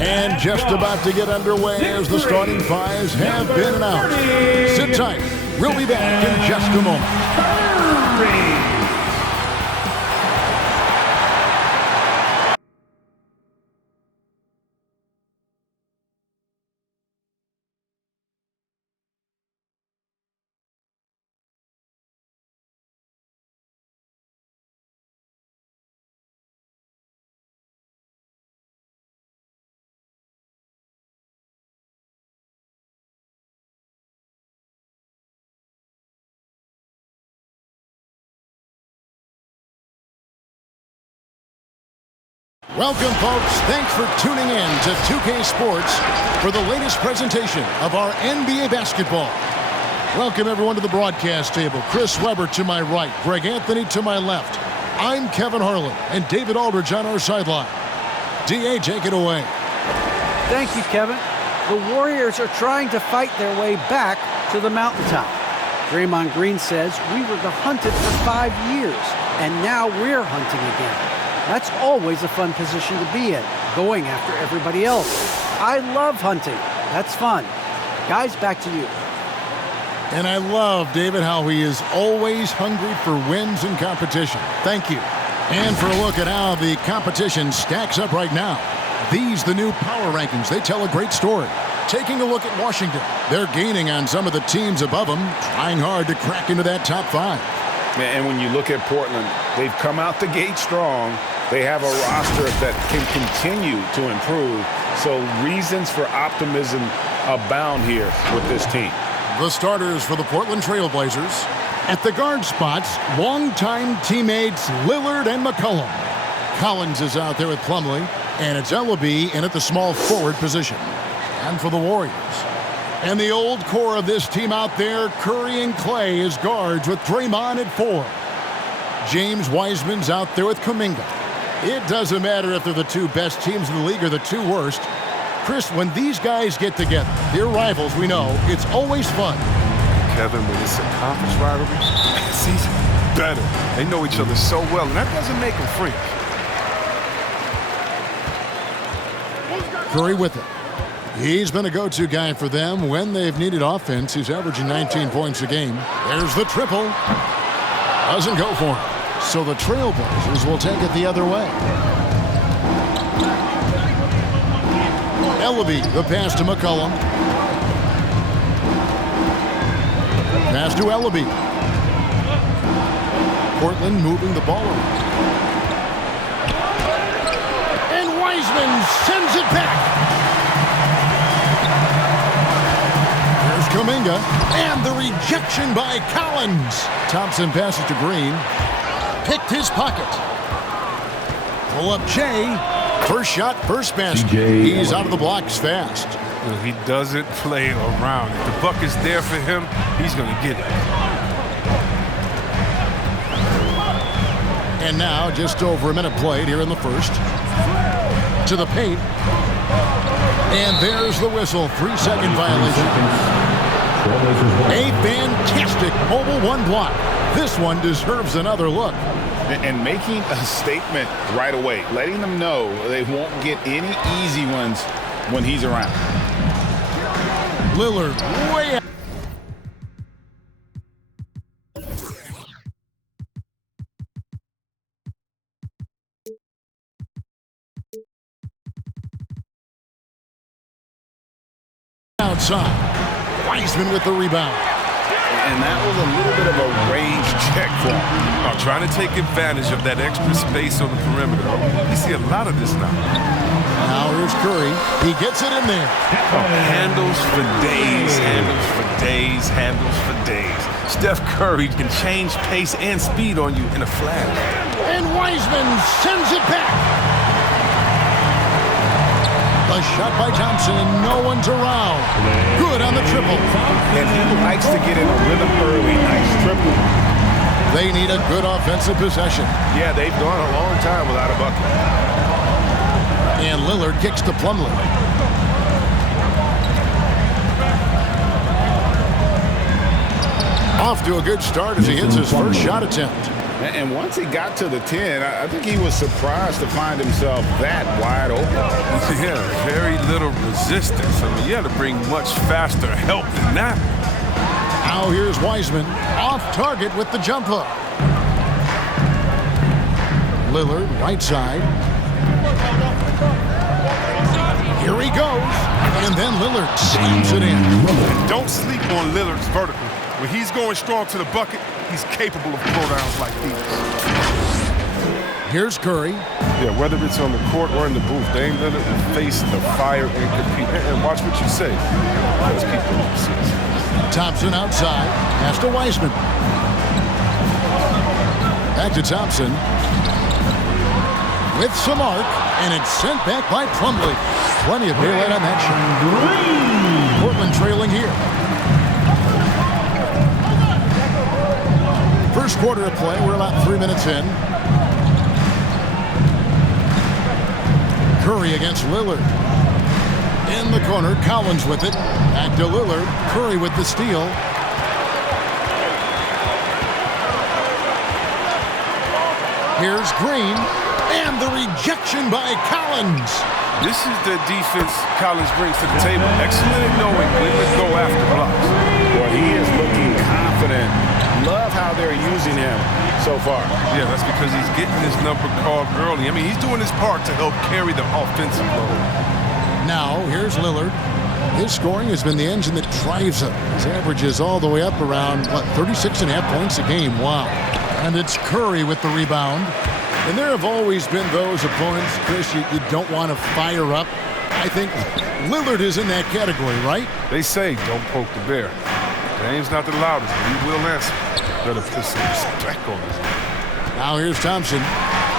And just about to get underway as the starting fives have been announced. Sit tight. We'll be back in just a moment. Welcome, folks. Thanks for tuning in to 2K Sports for the latest presentation of our NBA basketball. Welcome, everyone, to the broadcast table. Chris Webber to my right, Greg Anthony to my left. I'm Kevin Harlan, and David Aldridge on our sideline. D.A., take it away. Thank you, Kevin. The Warriors are trying to fight their way back to the mountaintop. Draymond Green says we were the hunted for 5 years, and now we're hunting again. That's always a fun position to be in, going after everybody else. I love hunting. That's fun. Guys, back to you. And I love, David, how he is always hungry for wins and competition. Thank you. And for a look at how the competition stacks up right now. These, the new power rankings, they tell a great story. Taking a look at Washington, they're gaining on some of the teams above them, trying hard to crack into that top 5. And when you look at Portland, they've come out the gate strong. They have a roster that can continue to improve. So reasons for optimism abound here with this team. The starters for the Portland Trail Blazers. At the guard spots, longtime teammates Lillard and McCollum. Collins is out there with Plumlee, and it's Ellaby in at the small forward position. And for the Warriors. And the old core of this team out there, Curry and Clay as guards with Draymond at 4. James Wiseman's out there with Kuminga. It doesn't matter if they're the 2 best teams in the league or the 2 worst. Chris, when these guys get together, they're rivals, we know, it's always fun. Kevin, when it's a conference rivalry, it's even better. They know each other so well, and that doesn't make them freaks. Curry with it. He's been a go-to guy for them when they've needed offense. He's averaging 19 points a game. There's the triple. Doesn't go for him. So the Trailblazers will take it the other way. Ellaby, the pass to McCollum. Pass to Ellaby. Portland moving the ball around. And Wiseman sends it back. There's Kuminga. And the rejection by Collins. Thompson passes to Green. Picked his pocket. Pull up Jay. First shot, first basket. He's out of the blocks fast. He doesn't play around. If the buck is there for him, he's going to get it. And now, just over a minute played here in the first. To the paint. And there's the whistle. 3-second violation. A fantastic mobile 1 block. This one deserves another look. And making a statement right away, letting them know they won't get any easy ones when he's around. Lillard way out. Outside. Wiseman with the rebound. And that was a little bit of a range check for him. Trying to take advantage of that extra space on the perimeter. We see a lot of this now. Now here's Curry. He gets it in there. Handles for days, handles for days, handles for days. Steph Curry can change pace and speed on you in a flash. And Wiseman sends it back. A shot by Thompson, and no one's around. Good on the triple. And he likes to get in a rhythm early. Nice triple. They need a good offensive possession. Yeah, they've gone a long time without a bucket. And Lillard kicks to Plumlee. Off to a good start as he hits his first shot attempt. And once he got to the 10, I think he was surprised to find himself that wide open. Yeah, very little resistance. I mean, you had to bring much faster help than that. Now here's Wiseman, off target with the jump hook. Lillard, right side. Here he goes, and then Lillard slams it in. Don't sleep on Lillard's vertical. When he's going strong to the bucket, he's capable of throwdowns like these. Here's Curry. Yeah, whether it's on the court or in the booth, Dame Lillard will face the fire and compete. And watch what you say. Let's keep them up. Thompson outside, pass to Wiseman. Back to Thompson. With some arc, and it's sent back by Plumlee. Plenty of daylight on that shot. Portland trailing here. First quarter of play, we're about 3 minutes in. Curry against Lillard. In the corner, Collins with it. Back to Lillard. Curry with the steal. Here's Green. And the rejection by Collins. This is the defense Collins brings to the table. Excellent at knowing when to go after blocks. Well, he is looking confident. Love how they're using him so far. Yeah, that's because he's getting his number called early. I mean, he's doing his part to help carry the offensive load. Now, here's Lillard. His scoring has been the engine that drives him. His average is all the way up around, 36.5 points a game. Wow. And it's Curry with the rebound. And there have always been those opponents, Chris, you don't want to fire up. I think Lillard is in that category, right? They say don't poke the bear. Dame's not the loudest, but he will answer. Better put some respect on his name. Now here's Thompson.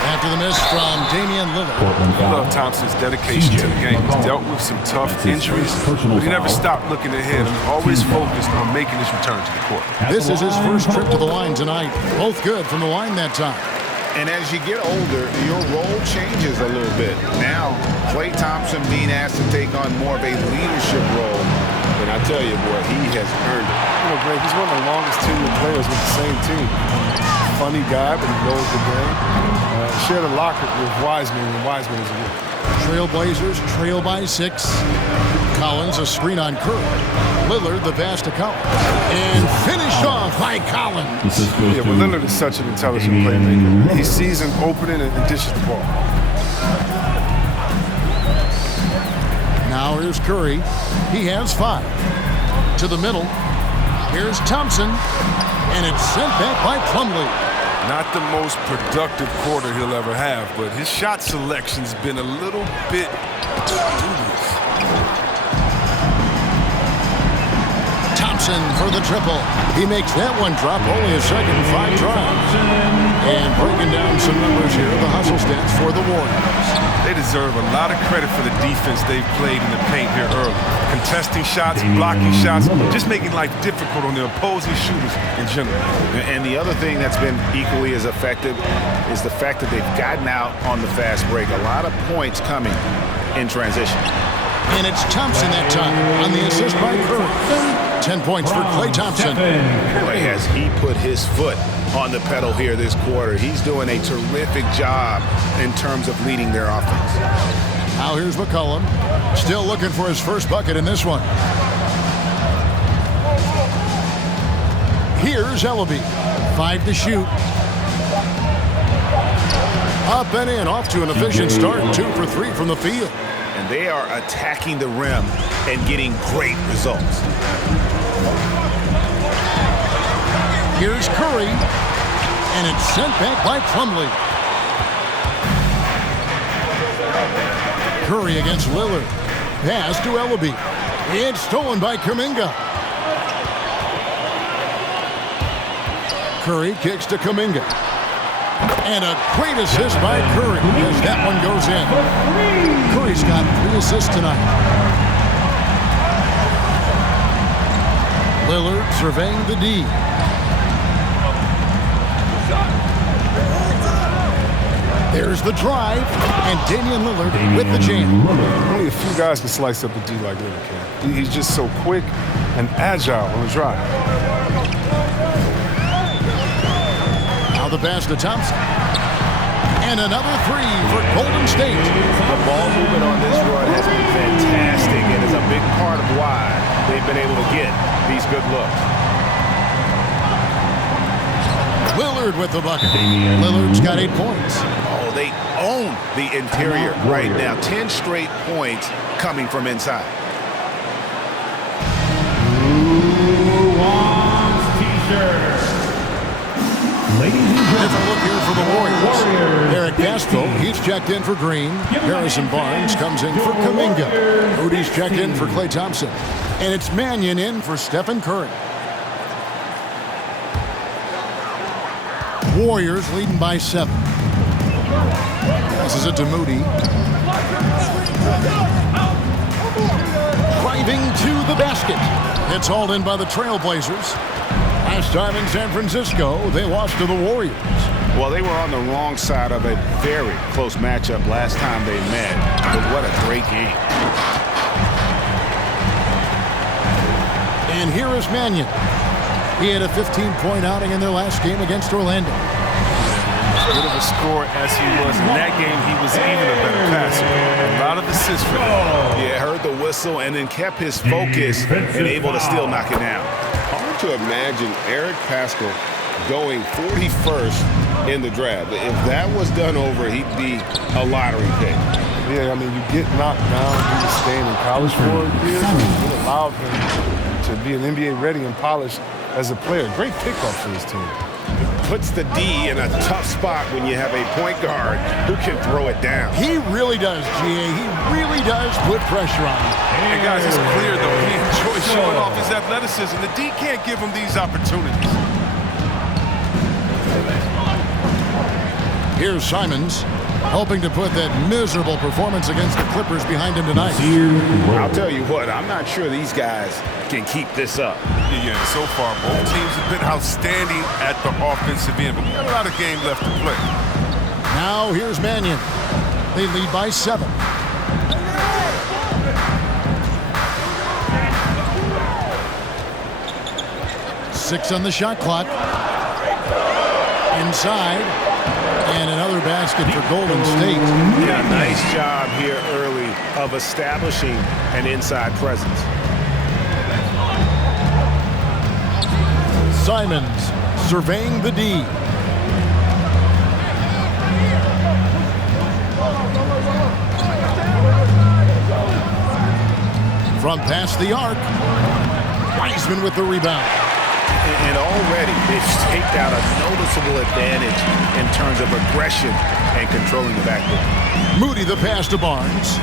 After the miss from Damian Lillard. I love Thompson's dedication to the game. He's dealt with some tough injuries, but he never stopped looking ahead and always focused on making his return to the court. This is his first trip to the line tonight. Both good from the line that time. And as you get older, your role changes a little bit. Now, Klay Thompson being asked to take on more of a leadership role. And I tell you, boy, he has earned it. You know, Greg, he's one of the longest tenured players with the same team. Funny guy, but he knows the game. Shared a locker with Wiseman, and Wiseman is a rookie. Trailblazers trail by 6. Collins a screen on Curry. Lillard the pass to Collins. And finished off by Collins. Yeah, but Lillard is such an intelligent playmaker. He sees an opening and dishes the ball. Now here's Curry. He has 5. To the middle. Here's Thompson. And it's sent back by Plumlee. Not the most productive quarter he'll ever have, but his shot selection's been a little bit dubious. Thompson for the triple. He makes that one drop, only a second, 5 tries. And breaking down some numbers here, the hustle stats for the Warriors. They deserve a lot of credit for the defense they've played in the paint here early. Contesting shots, blocking shots, just making life difficult on the opposing shooters in general. And the other thing that's been equally as effective is the fact that they've gotten out on the fast break. A lot of points coming in transition. And it's Thompson that time on the assist by Curry. 10 points for Klay Thompson. Boy, has he put his foot on the pedal here this quarter. He's doing a terrific job in terms of leading their offense. Now here's McCollum. Still looking for his first bucket in this one. Here's Ellaby. 5 to shoot. Up and in, off to an efficient start. 2 for 3 from the field. And they are attacking the rim and getting great results. Here's Curry, and it's sent back by Plumlee. Curry against Lillard. Pass to Ellaby. It's stolen by Kuminga. Curry kicks to Kuminga. And a great assist by Curry as that one goes in. Curry's got 3 assists tonight. Lillard surveying the D. There's the drive, and Damian Lillard with the jam. Only a few guys can slice up the D like Lillard can. He's just so quick and agile on the drive. Now Now the pass to Thompson. And another three for Golden State. The ball movement on this run has been fantastic and is a big part of why they've been able to get these good looks. Lillard with the bucket. Lillard's got 8 points. Oh, they own the interior right now. 10 straight points coming from inside. Who wants t-shirts? Ladies and gentlemen, Different look here for the Warriors. Eric Castro, he's checked in for Green. Harrison Barnes comes in for Kuminga. Moody's checked in for Klay Thompson. And it's Mannion in for Stephen Curry. Warriors leading by 7. Passes it to Moody. Driving to the basket. It's hauled in by the Trailblazers. Last time in San Francisco, they lost to the Warriors. Well, they were on the wrong side of a very close matchup last time they met. But what a great game. And here is Mannion. He had a 15-point outing in their last game against Orlando. As good of a scorer as he was in that game, he was even a better passer. A lot of assists for him. Yeah, heard the whistle and then kept his focus and able to still knock it down. Hard to imagine Eric Paschall going 41st in the draft. If that was done over, he'd be a lottery pick. Yeah, I mean, you get knocked down due to staying in college for years. It allowed him to be an NBA ready and polished as a player. Great pickup for his team. Puts the D in a tough spot when you have a point guard who can throw it down. He really does, GA. He really does put pressure on him. And guys, it's clear, though, he enjoys showing off his athleticism. The D can't give him these opportunities. Here's Simons, hoping to put that miserable performance against the Clippers behind him tonight. I'll tell you what, I'm not sure these guys can keep this up. Yeah, so far, both teams have been outstanding at the offensive end, but we got a lot of game left to play. Now here's Mannion. They lead by 7. Six on the shot clock. Inside. And another basket for Golden State. Yeah, nice job here early of establishing an inside presence. Simons surveying the D. From past the arc. Wiseman with the rebound. And already they've staked out a noticeable advantage in terms of aggression and controlling the backcourt. Moody the pass to Barnes.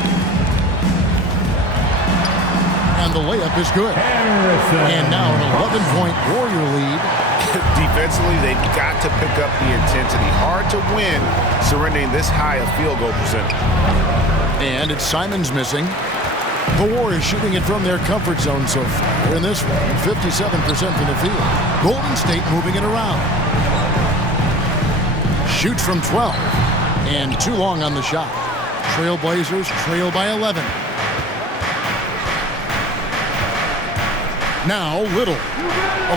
And the layup is good. And now an 11-point Warrior lead. Defensively, they've got to pick up the intensity. Hard to win surrendering this high a field goal percentage. And it's Simons missing. The Warriors shooting it from their comfort zone so far. In this one, 57% from the field. Golden State moving it around. Shoots from 12. And too long on the shot. Trailblazers trail by 11. Now Little.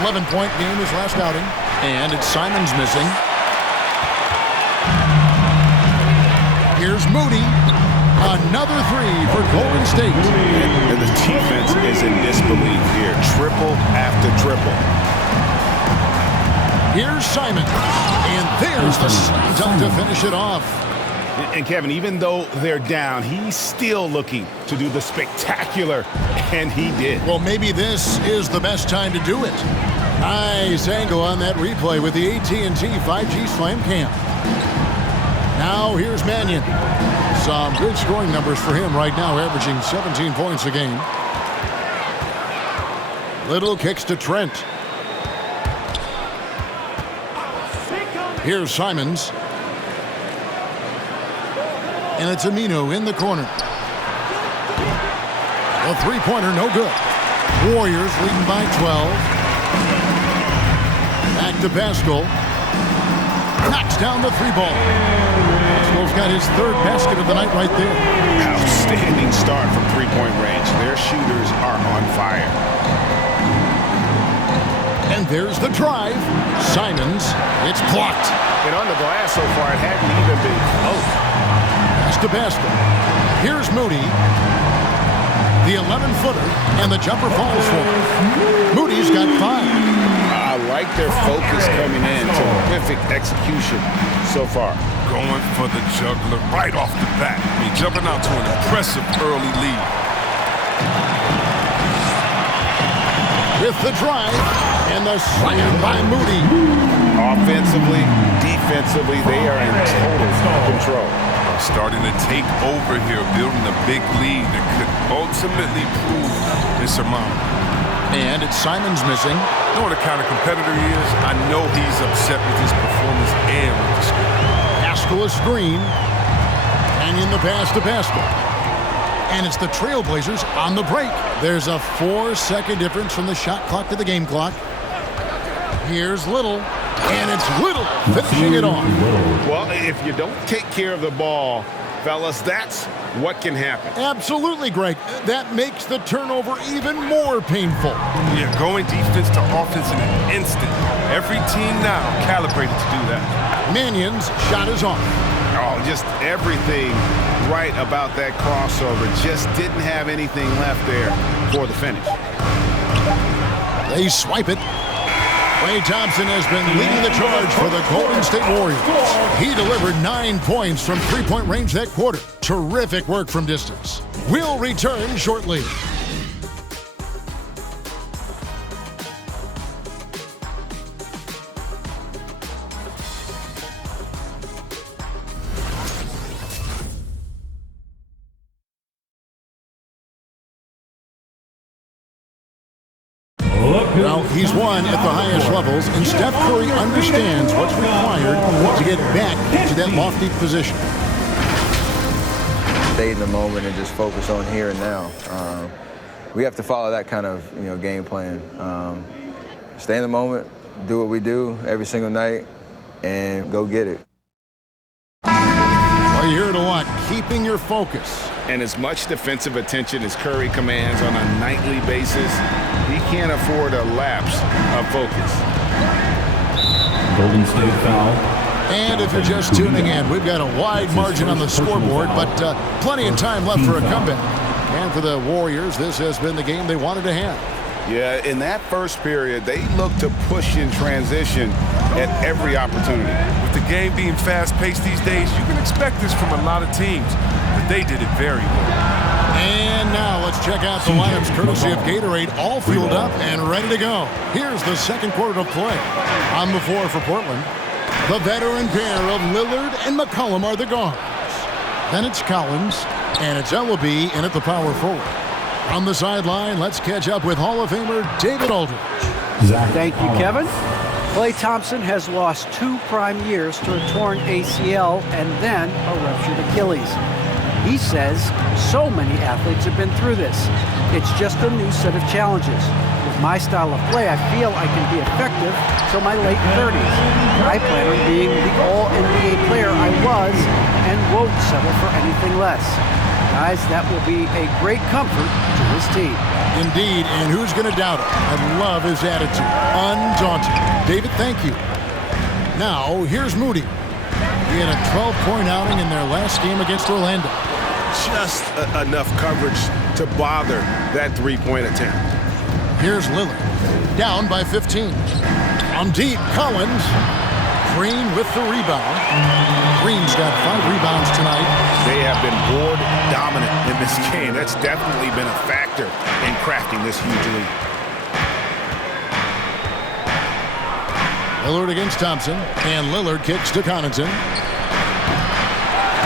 11-point game his last outing. And it's Simons missing. Here's Moody. Another three for Golden State. And the defense is in disbelief here. Triple after triple. Here's Simon. And there's the slam dunk to finish it off. And Kevin, even though they're down, he's still looking to do the spectacular, and he did. Well, maybe this is the best time to do it. Nice angle on that replay with the AT&T 5G Slam Cam. Now here's Mannion. Some good scoring numbers for him right now, averaging 17 points a game. Little kicks to Trent. Here's Simons. And it's Amino in the corner. A three-pointer, no good. Warriors leading by 12. Back to Paschall. Knocks down the three ball. Paschall's got his third basket of the night right there. Outstanding start from three-point range. Their shooters are on fire. And there's the drive. Simons It's blocked. And on the glass so far, it hadn't even been close. Pass to basket. Here's Moody. The 11-footer, and the jumper falls for him. Moody's got 5. I like their focus coming in. Terrific execution so far. Going for the juggler right off the bat. I mean, jumping out to an impressive early lead. With the drive, and the slam by Moody. Offensively, defensively, they are in total control. Starting to take over here, building a big lead that could ultimately prove insurmountable. And it's Simons missing. You know what the kind of competitor he is? I know he's upset with his performance and with the score. Haskell is screen. And in the pass to Pascal. And it's the Trailblazers on the break. There's a 4-second difference from the shot clock to the game clock. Here's Little. And it's Little finishing it off. Well, if you don't take care of the ball, fellas, that's what can happen. Absolutely, Greg. That makes the turnover even more painful. Yeah, going defense to offense in an instant. Every team now calibrated to do that. Mannion's shot is off. Oh, just everything right about that crossover. Just didn't have anything left there for the finish. They swipe it. Klay Thompson has been leading the charge for the Golden State Warriors. He delivered 9 points from three-point range that quarter. Terrific work from distance. We'll return shortly. Well, he's won at the highest levels, and Steph Curry understands what's required to get back to that lofty position. Stay in the moment and just focus on here and now. We have to follow that kind of game plan. Stay in the moment, do what we do every single night, and go get it. Well, you heard a lot. Keeping your focus. And as much defensive attention as Curry commands on a nightly basis, he can't afford a lapse of focus. Golden State foul. And if you're just tuning in, we've got a wide margin on the scoreboard, but plenty of time left for a comeback. And for the Warriors, this has been the game they wanted to have. Yeah, in that first period, they looked to push in transition at every opportunity. With the game being fast-paced these days, you can expect this from a lot of teams, but they did it very well. And now let's check out the lineups courtesy of Gatorade, all fueled up and ready to go. Here's the second quarter of play. On the floor for Portland, the veteran pair of Lillard and McCollum are the guards. Then it's Collins, and it's Ellaby in at the power forward. On the sideline, let's catch up with Hall of Famer David Aldridge. Thank you, Kevin. Klay Thompson has lost 2 prime years to a torn ACL and then a ruptured Achilles. He says so many athletes have been through this. It's just a new set of challenges. With my style of play, I feel I can be effective till my late 30s. I plan on being the all-NBA player I was and won't settle for anything less. Guys, that will be a great comfort to his team. Indeed, and who's going to doubt it? I love his attitude. Undaunted. David, thank you. Now, here's Moody. He had a 12-point outing in their last game against Orlando. Just enough coverage to bother that three-point attempt. Here's Lillard. Down by 15. On deep, Collins. Green with the rebound. Green's got 5 rebounds tonight. They have been board dominant in this game. That's definitely been a factor in crafting this huge lead. Lillard against Thompson, and Lillard kicks to Connaughton.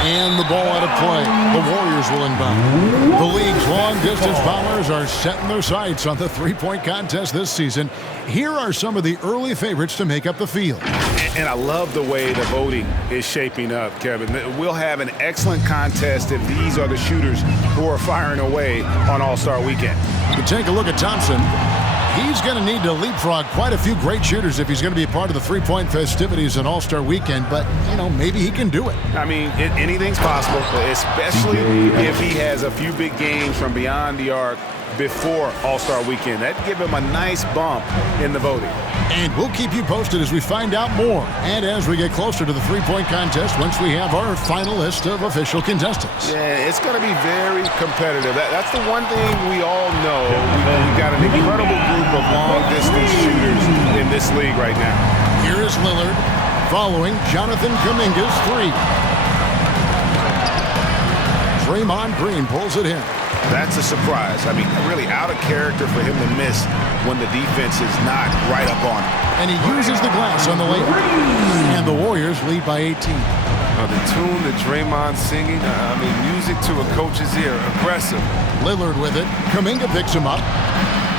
And the ball out of play. The Warriors will inbound. The league's long-distance bombers are setting their sights on the three-point contest this season. Here are some of the early favorites to make up the field. And I love the way the voting is shaping up, Kevin. We'll have an excellent contest if these are the shooters who are firing away on All-Star Weekend. You take a look at Thompson. He's going to need to leapfrog quite a few great shooters if he's going to be a part of the three-point festivities on All-Star Weekend, but, maybe he can do it. I mean, anything's possible, especially if he has a few big games from beyond the arc before All-Star Weekend. That'd give him a nice bump in the voting. And we'll keep you posted as we find out more and as we get closer to the three-point contest once we have our final list of official contestants. Yeah, it's going to be very competitive. That's the one thing we all know. We've got an incredible group of long-distance shooters in this league right now. Here is Lillard following Jonathan Kuminga's three. Draymond Green pulls it in. That's a surprise. I mean, really out of character for him to miss when the defense is not right up on him. And he uses the glass on the layup. And the Warriors lead by 18. The tune that Draymond's singing, I mean, music to a coach's ear, aggressive. Lillard with it. Kuminga picks him up.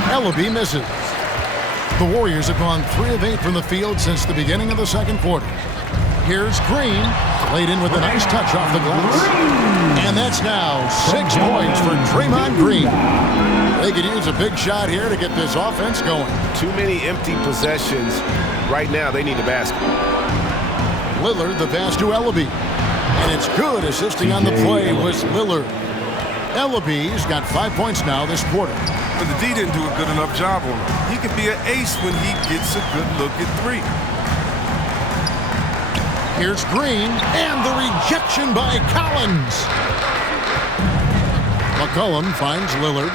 Ellaby misses. The Warriors have gone 3 of 8 from the field since the beginning of the second quarter. Here's Green, laid in with a nice touch off the glass. And that's now 6 points for Draymond Green. They could use a big shot here to get this offense going. Too many empty possessions. Right now, they need a basket. Lillard, the pass to Ellaby. And it's good. Assisting on the play was Lillard. Ellaby's got 5 points now this quarter. But the D didn't do a good enough job on him. He could be an ace when he gets a good look at three. Here's Green, and the rejection by Collins. McCollum finds Lillard.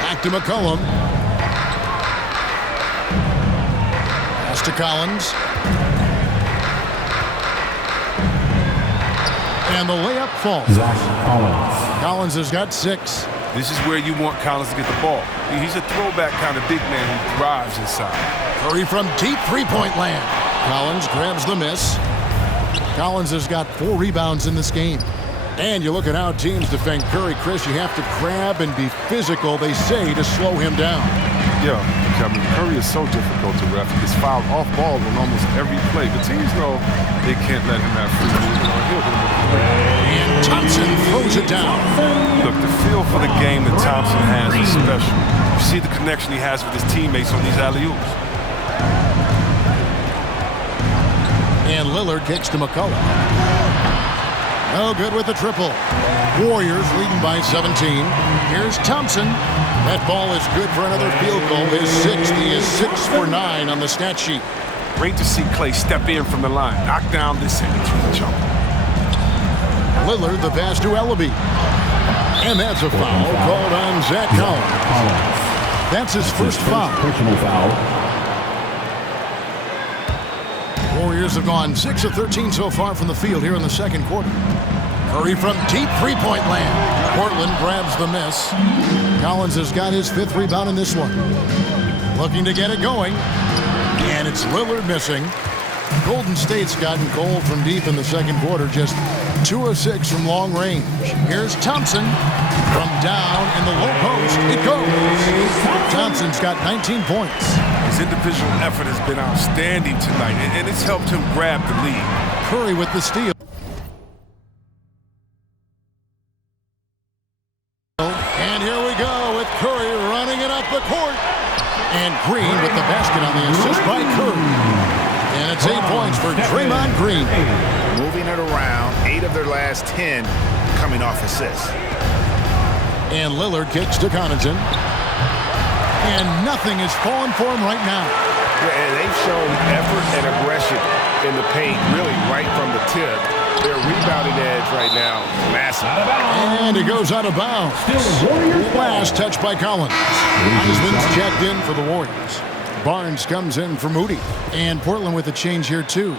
Back to McCollum. Pass to Collins. And the layup falls. Collins has got 6. This is where you want Collins to get the ball. He's a throwback kind of big man who thrives inside. Curry from deep three-point land. Collins grabs the miss. Collins has got 4 rebounds in this game. And you look at how teams defend Curry, Chris, you have to grab and be physical, they say, to slow him down. Yeah, Kevin, Curry is so difficult to ref. He gets fouled off ball on almost every play. The teams know they can't let him have free movement. And Thompson throws it down. Look, the feel for the game that Thompson has is special. You see the connection he has with his teammates on these alley-oops. And Lillard kicks to McCollum. No good with the triple. Warriors leading by 17. Here's Thompson. That ball is good for another field goal. His 6th. He is 6 for 9 on the stat sheet. Great to see Clay step in from the line. Knock down this end from the jump. Lillard, the pass to Ellaby. And that's a foul called on Zach Collins. That's his first foul. Personal foul. Warriors have gone 6 of 13 so far from the field here in the second quarter. Curry from deep three-point land. Portland grabs the miss. Collins has got his 5th rebound in this one. Looking to get it going. And it's Lillard missing. Golden State's gotten cold from deep in the second quarter, just 2 of 6 from long range. Here's Thompson. From down in the low post, it goes. Thompson's got 19 points. His individual effort has been outstanding tonight, and it's helped him grab the lead. Curry with the steal. And here we go with Curry running it up the court. And Green with the basket on the assist by Curry. And it's 8 points for Draymond Green. Moving it around, 8 of their last 10 coming off assists. And Lillard kicks to Connaughton. And nothing is falling for him right now. Yeah, and they've shown effort and aggression in the paint, really right from the tip. Their rebounding edge right now, massive. And it goes out of bounds. Last touch by Collins. Heisman's checked in for the Warriors. Barnes comes in for Moody. And Portland with a change here too.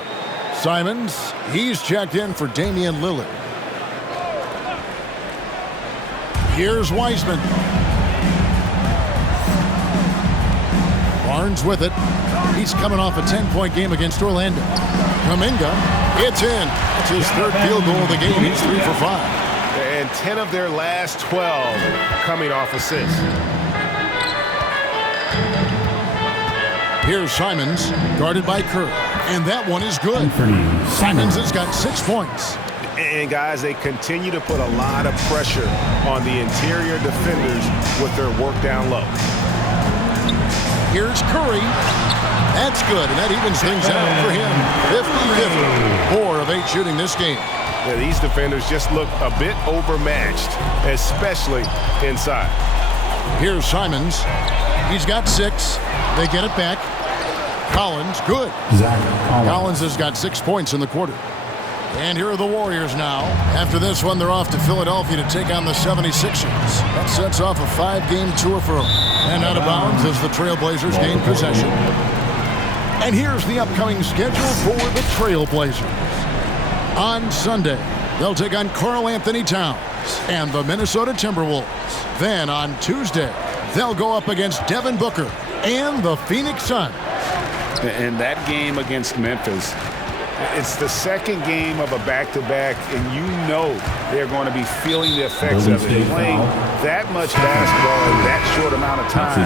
Simons, he's checked in for Damian Lillard. Here's Wiseman. Barnes with it. He's coming off a 10-point game against Orlando. Kuminga, it's in. That's his 3rd field goal of the game. He's 3 for 5. And 10 of their last 12 coming off assists. Here's Simons, guarded by Kerr. And that one is good. Simons has got 6 points. And guys, they continue to put a lot of pressure on the interior defenders with their work down low. Here's Curry. That's good, and that evens things out for him. 50-50. 4 of 8 shooting this game. Yeah, these defenders just look a bit overmatched, especially inside. Here's Simons. He's got 6. They get it back. Collins, good. Collins has got 6 points in the quarter. And here are the Warriors now. After this one, they're off to Philadelphia to take on the 76ers. That sets off a 5-game tour for them. And out of bounds as the Trailblazers gain possession. And here's the upcoming schedule for the Trailblazers. On Sunday, they'll take on Karl Anthony Towns and the Minnesota Timberwolves. Then on Tuesday, they'll go up against Devin Booker and the Phoenix Suns. And that game against Memphis, it's the second game of a back-to-back, and you know they're going to be feeling the effects of it. Playing that much basketball in that short amount of time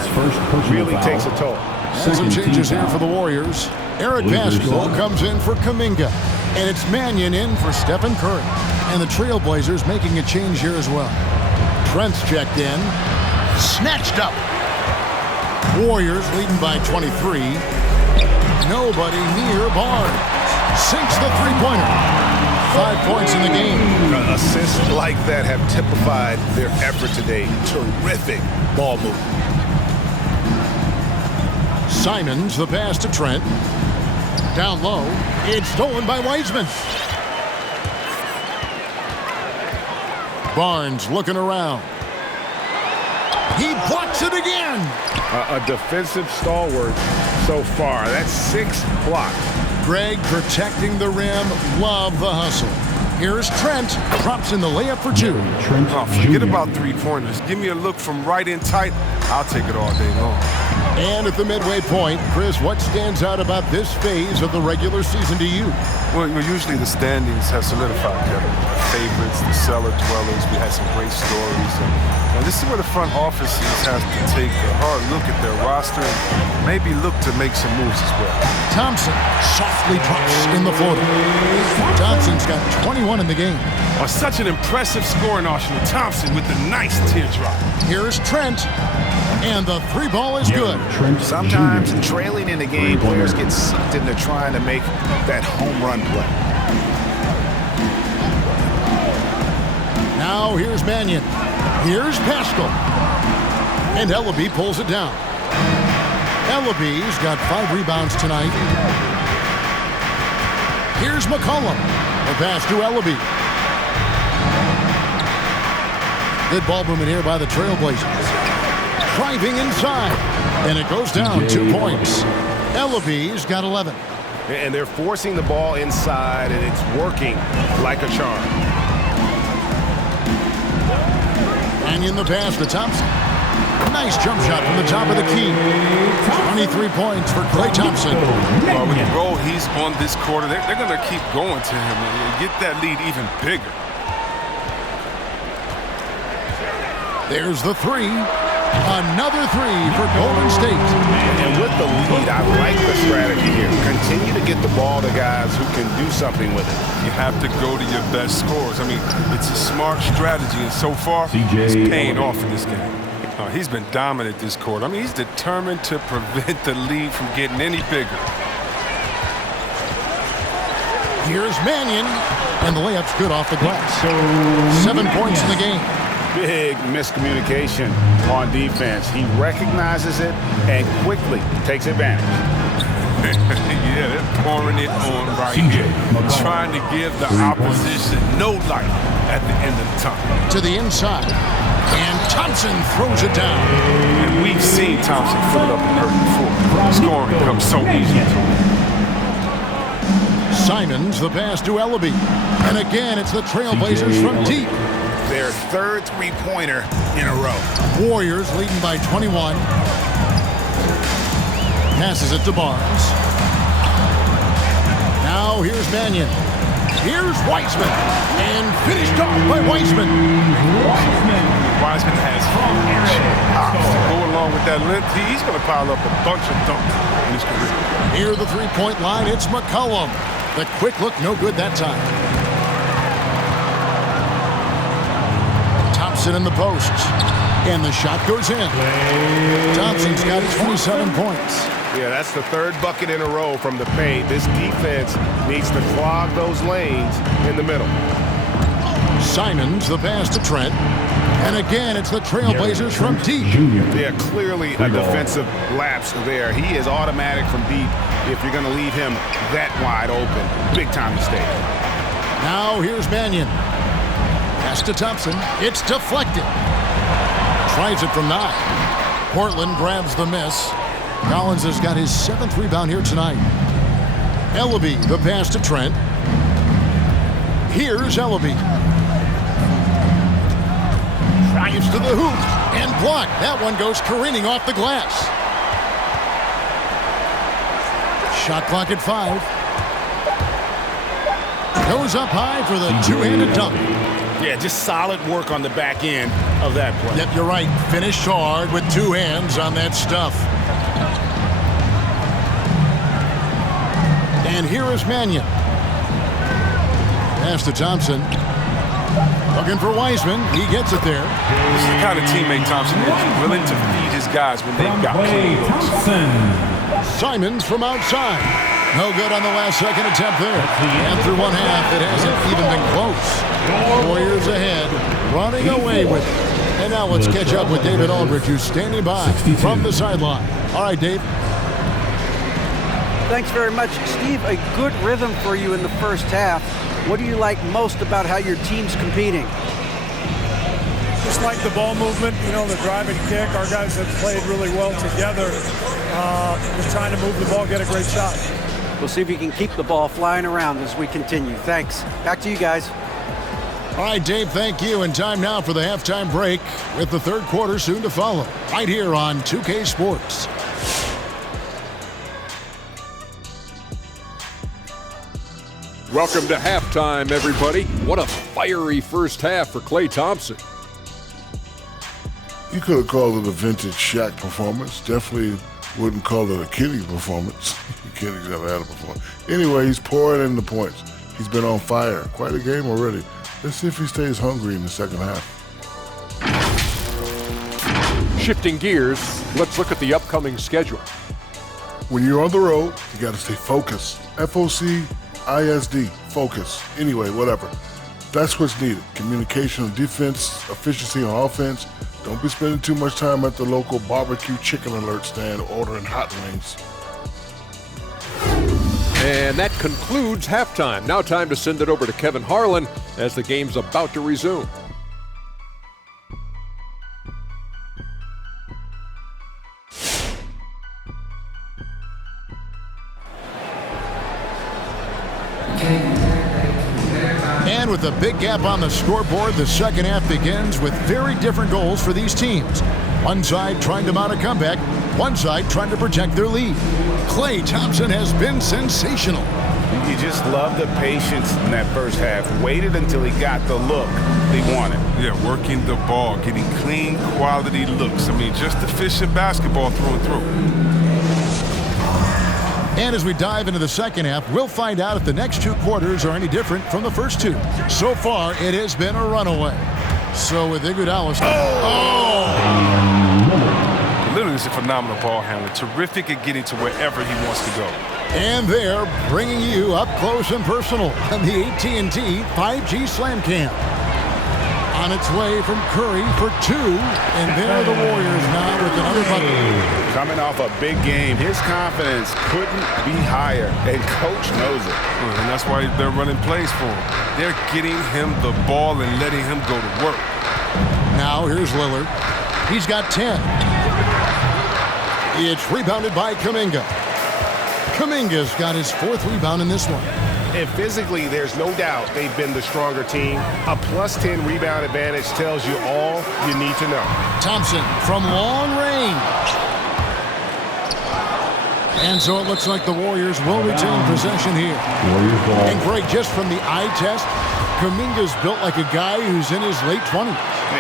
really takes a toll. And some changes here for the Warriors. Eric Paschall comes in for Kuminga, and it's Mannion in for Stephen Curry. And the Trailblazers making a change here as well. Trent's checked in. Snatched up. Warriors leading by 23. Nobody near Barnes. Sinks the three-pointer. 5 points in the game. Assists like that have typified their effort today. Terrific ball movement. Simons, the pass to Trent. Down low. It's stolen by Wiseman. Barnes looking around. He blocks it again. A defensive stalwart so far. That's 6 blocks. Greg protecting the rim. Love the hustle. Here's Trent. Drops in the layup for 2. Oh, forget about three-pointers. Give me a look from right in tight. I'll take it all day long. And at the midway point, Chris, what stands out about this phase of the regular season to you? Well, usually the standings have solidified, Kevin. Favorites, the cellar dwellers. We had some great stories. And this is where the front office has to take a hard look at their roster and maybe look to make some moves as well. Thompson softly drops in the floater. Thompson's got 21 in the game. Oh, such an impressive scoring arsenal. Thompson with the nice teardrop. Here's Trent. And the 3-ball is good. Sometimes trailing in the game, players get sucked into trying to make that home run play. Now here's Mannion. Here's Paschall. And Ellaby pulls it down. Ellaby's got 5 rebounds tonight. Here's McCollum. The pass to Ellaby. Good ball movement here by the Trailblazers. Driving inside. And it goes down 2 points. Ellaby's got 11. And they're forcing the ball inside, and it's working like a charm. Mannion the pass to Thompson. Nice jump shot from the top of the key. 23 points for Klay Thompson. With the role he's on this quarter, they're going to keep going to him and get that lead even bigger. There's the 3. Another 3 for Golden State. And with the lead, I like the strategy here. Continue to get the ball to guys who can do something with it. You have to go to your best scorers. I mean, it's a smart strategy, and so far, it's paying off in this game. He's been dominant this quarter. I mean, he's determined to prevent the lead from getting any bigger. Here's Mannion, and the layup's good off the glass. 7 points in the game. Big miscommunication on defense. He recognizes it and quickly takes advantage. Yeah, they're pouring it on right here. Trying to give the opposition no light at the end of the tunnel. To the inside. And Thompson throws it down. And we've seen Thompson fill it up and hurt before. Scoring comes so easy to him. Simons, the pass to Ellaby. And again, it's the Trailblazers from deep. Their third three-pointer in a row. Warriors leading by 21. Passes it to Barnes. Now here's Mannion. Here's Wiseman. And finished off by Wiseman. Wiseman has huge to go along with that length. He's going to pile up a bunch of dunks in his career. Near the three-point line, it's McCollum. The quick look, no good that time. Thompson in the post. And the shot goes in. Thompson's got 27 points. Yeah, that's the third bucket in a row from the paint. This defense needs to clog those lanes in the middle. Simons, the pass to Trent. And again, it's the Trailblazers from deep. Yeah, clearly a defensive lapse there. He is automatic from deep if you're going to leave him that wide open. Big time mistake. Now here's Mannion. Pass to Thompson. It's deflected. Tries it from 9. Portland grabs the miss. Collins has got his 7th rebound here tonight. Ellaby, the pass to Trent. Here's Ellaby. Drives to the hoop and blocked. That one goes careening off the glass. Shot clock at 5. Goes up high for the two-handed dunk. Yeah, just solid work on the back end of that play. Yep, you're right. Finished hard with 2 hands on that stuff. And here is Mannion. Pass to Thompson. Looking for Wiseman. He gets it there. This is the kind of teammate Thompson is, willing to feed his guys when they've got clean looks. Simons from outside. No good on the last second attempt there. And through one half, it hasn't even been close. Warriors ahead, running away with it. And now let's catch up with David Aldridge, who's standing by from the sideline. All right, Dave. Thanks very much, Steve. A good rhythm for you in the first half. What do you like most about how your team's competing? Just like the ball movement, you know, the drive and kick. Our guys have played really well together. Just trying to move the ball, get a great shot. We'll see if you can keep the ball flying around as we continue. Thanks. Back to you guys. All right, Dave, thank you. And time now for the halftime break with the third quarter soon to follow. Right here on 2K Sports. Welcome to halftime, everybody. What a fiery first half for Klay Thompson. You could have called it a vintage Shaq performance. Definitely wouldn't call it a Kenny performance. Kenny's never had a performance. Anyway, he's pouring in the points. He's been on fire. Quite a game already. Let's see if he stays hungry in the second half. Shifting gears, let's look at the upcoming schedule. When you're on the road, you got to stay focused. FOCISD, focus. Anyway, whatever. That's what's needed. Communication on defense, efficiency on offense. Don't be spending too much time at the local barbecue chicken alert stand ordering hot wings. And that concludes halftime. Now time to send it over to Kevin Harlan as the game's about to resume. And with a big gap on the scoreboard, the second half begins with very different goals for these teams. One side trying to mount a comeback, one side trying to protect their lead. Klay Thompson has been sensational. You just love the patience in that first half. Waited until he got the look he wanted. Yeah, working the ball, getting clean, quality looks. I mean, just efficient basketball through and through. And as we dive into the second half, we'll find out if the next 2 quarters are any different from the first 2. So far, it has been a runaway. So with Iguodala, Literally is a phenomenal ball handler. Terrific at getting to wherever he wants to go. And they're bringing you up close and personal on the AT&T 5G Slam Cam. On its way from Curry for 2, and there are the Warriors now with another bucket. Coming off a big game, his confidence couldn't be higher, and Coach knows it. And that's why they're running plays for him. They're getting him the ball and letting him go to work. Now here's Lillard. He's got 10. It's rebounded by Kuminga. Kuminga's got his 4th rebound in this one. And physically, there's no doubt they've been the stronger team. A +10 rebound advantage tells you all you need to know. Thompson from long range. And so it looks like the Warriors will retain possession here. And Greg, just from the eye test, Kuminga's built like a guy who's in his late 20s.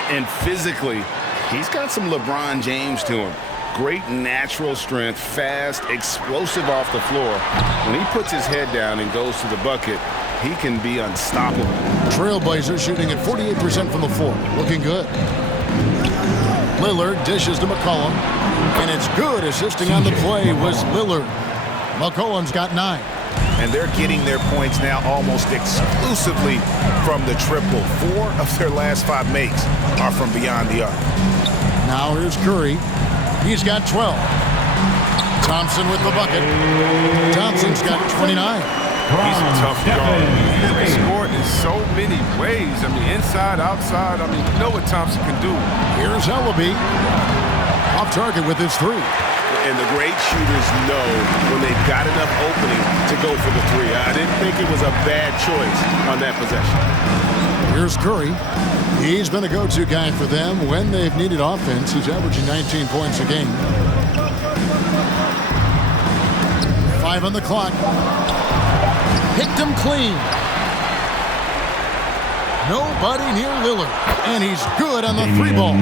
And physically, he's got some LeBron James to him. Great natural strength, fast, explosive off the floor. When he puts his head down and goes to the bucket, he can be unstoppable. Trailblazers shooting at 48% from the floor. Looking good. Lillard dishes to McCollum. And it's good. Assisting on the play was Lillard. McCollum's got 9. and they're getting their points now almost exclusively from the triple. 4 of their last 5 makes are from beyond the arc. Now here's Curry. He's got 12. Thompson with the bucket. Thompson's got 29. He's a tough guard. He can score in so many ways. I mean, inside, outside. I mean, you know what Thompson can do. Here's Ellaby. Off target with his 3. And the great shooters know when they've got enough opening to go for the 3. I didn't think it was a bad choice on that possession. Here's Curry. He's been a go-to guy for them when they've needed offense. He's averaging 19 points a game. 5 on the clock. Picked him clean. Nobody near Lillard. And he's good on the 3 ball.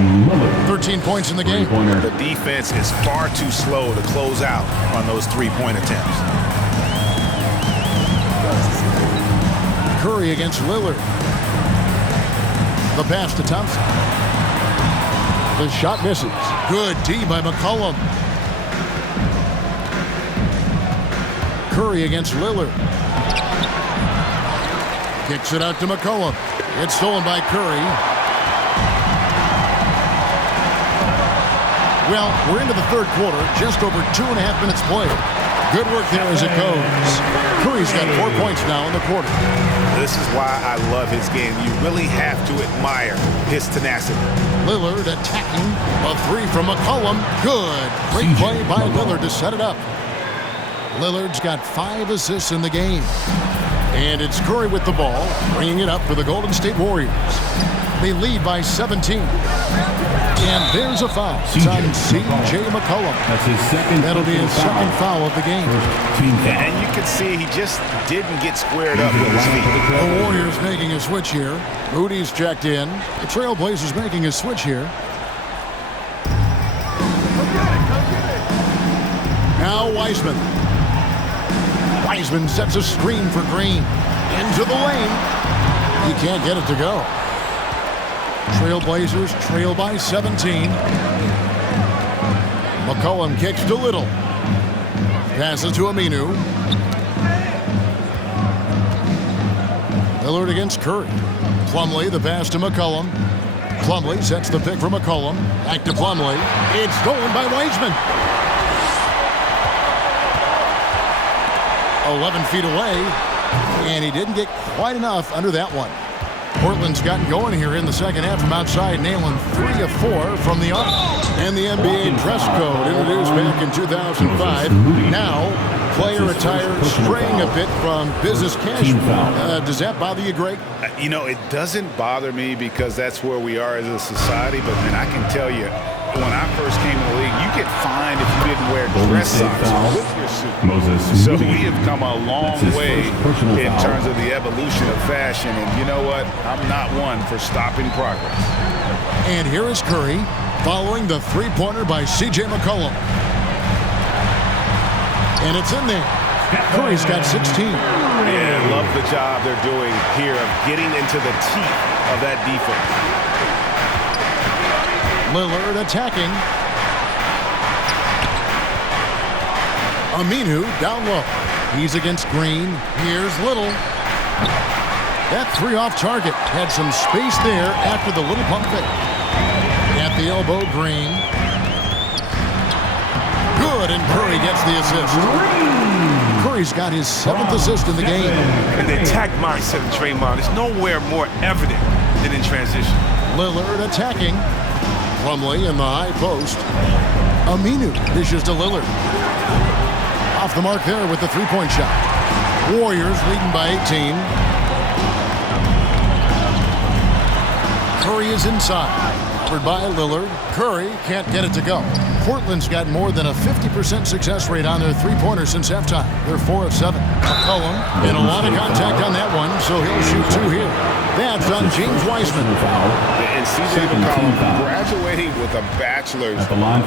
13 points in the game. The defense is far too slow to close out on those 3-point attempts. Curry against Lillard. The pass to Thompson. The shot misses. Good D by McCollum. Curry against Lillard. Kicks it out to McCollum. It's stolen by Curry. Well, we're into the 3rd quarter, just over 2.5 minutes played. Good work there as it goes. Curry's got 4 points now in the quarter. This is why I love his game. You really have to admire his tenacity. Lillard attacking. A 3 from McCollum. Good. Great play by Lillard to set it up. Lillard's got 5 assists in the game. And it's Curry with the ball, bringing it up for the Golden State Warriors. They lead by 17. And there's a foul. It's on C.J. McCollum. That's his second. That'll be his second foul of the game. And you can see he just didn't get squared up with his feet. The Warriors making a switch here. Moody's checked in. The Trailblazers making a switch here. Now Wiseman. Wiseman sets a screen for Green. Into the lane. He can't get it to go. Trailblazers trail by 17. McCollum kicks to Little. Passes to Aminu. Lillard against Curry. Plumlee, the pass to McCollum. Plumlee sets the pick for McCollum. Back to Plumlee. It's stolen by Wiseman. 11 feet away. And he didn't get quite enough under that one. Portland's gotten going here in the second half from outside, nailing 3 of 4 from the arc. And the NBA dress code introduced back in 2005. Now, player attire straying a bit from business casual. Does that bother you, Greg? You know, it doesn't bother me because that's where we are as a society. But, man, I can tell you, when I first came in the league, you get fined if you didn't wear dress socks with your suit. So we have come a long way in terms of the evolution of fashion. And you know what? I'm not one for stopping progress. And here is Curry following the 3-pointer by C.J. McCollum. And it's in there. Curry's got 16. Yeah, I love the job they're doing here of getting into the teeth of that defense. Lillard attacking. Aminu down low. He's against Green. Here's Little. That 3 off target. Had some space there after the little pump fake. At the elbow, Green. Good, and Curry gets the assist. Curry's got his 7th assist in the game. And the attack mindset of Draymond is nowhere more evident than in transition. Lillard attacking. Plumlee in the high post. Aminu dishes to Lillard. Off the mark there with the 3-point shot. Warriors leading by 18. Curry is inside. Covered by Lillard. Curry can't get it to go. Portland's got more than a 50% success rate on their 3-pointer since halftime. They're 4 of 7. McCollum in a lot of contact on that one, so he'll shoot 2 here. That's on James Wiseman. And C.J. McCollum graduating with a bachelor's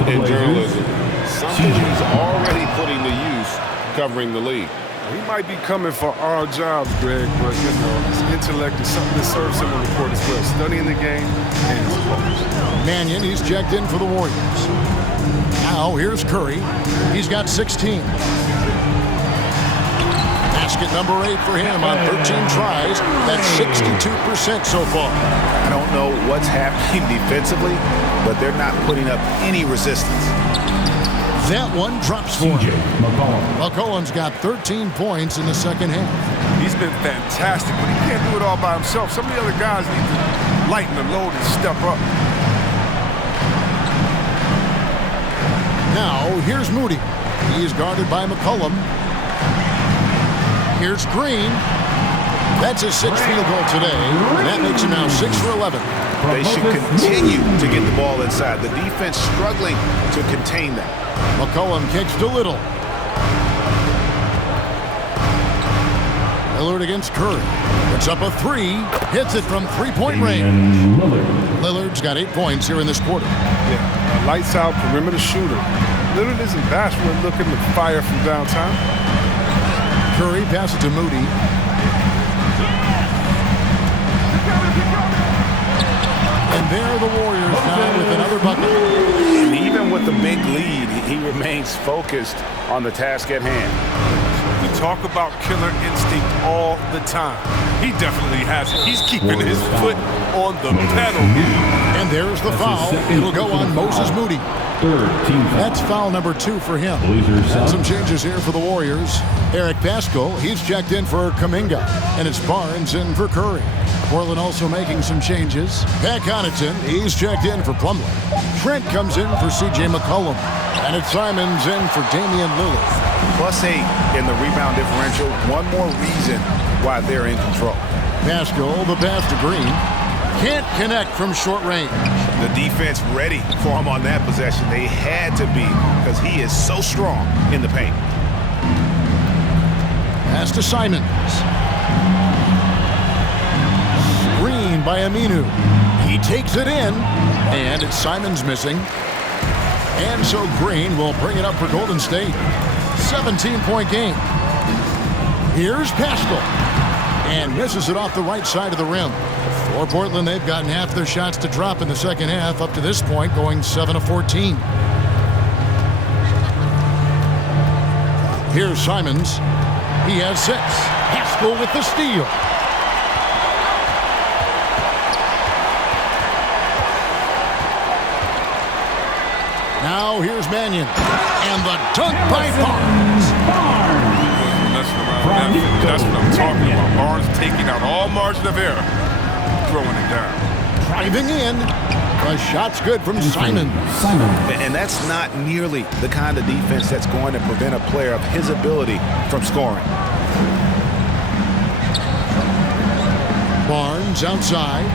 in journalism. Something he's already putting to use covering the league. He might be coming for our jobs, Greg, but you know, his intellect is something that serves him on the court as well. Studying the game and his focus. Mannion, he's checked in for the Warriors. Now here's Curry. He's got 16. Pass Basket number 8 for him on 13 tries. That's 62% so far. I don't know what's happening defensively, but they're not putting up any resistance. That one drops for him. McCollum's got 13 points in the second half. He's been fantastic, but he can't do it all by himself. Some of the other guys need to lighten the load and step up. Now, here's Moody. He's guarded by McCollum. Here's Green. That's his 6th field goal today, and that makes him now 6 for 11. They should continue to get the ball inside. The defense struggling to contain that. McCollum kicks to Little. Lillard against Curry. Puts up a 3. Hits it from 3-point range. Lillard's got 8 points here in this quarter. Yeah, a lights out perimeter shooter. Lillard isn't bashful looking to fire from downtown. Curry passes to Moody. And there are the Warriors now with another bucket. And even with the big lead, he remains focused on the task at hand. We talk about killer instinct all the time. He definitely has it. He's keeping his foot on the pedal. And there's the foul. It'll go on Moses Moody. That's foul number 2 for him. And some changes here for the Warriors. Eric Paschal, he's checked in for Kuminga. And it's Barnes in for Curry. Portland also making some changes. Pat Connaughton, he's checked in for Plumlee. Trent comes in for C.J. McCollum. And it's Simons in for Damian Lillard. +8 in the rebound differential. One more reason why they're in control. Paschal, the pass to Green. Can't connect from short range. The defense ready for him on that possession. They had to be because he is so strong in the paint. Pass to Simons. Screen by Aminu. He takes it in, and it's Simons missing. And so Green will bring it up for Golden State. 17-point game. Here's Paschal. And misses it off the right side of the rim. For Portland, they've gotten half their shots to drop in the second half up to this point, going 7 of 14. Here's Simons. He has 6. Paschal with the steal. Now here's Mannion. And the dunk by Barnes. That's what I'm talking about. Barnes taking out all margin of error, throwing it down. Driving in. The shot's good from Simons. And that's not nearly the kind of defense that's going to prevent a player of his ability from scoring. Barnes outside.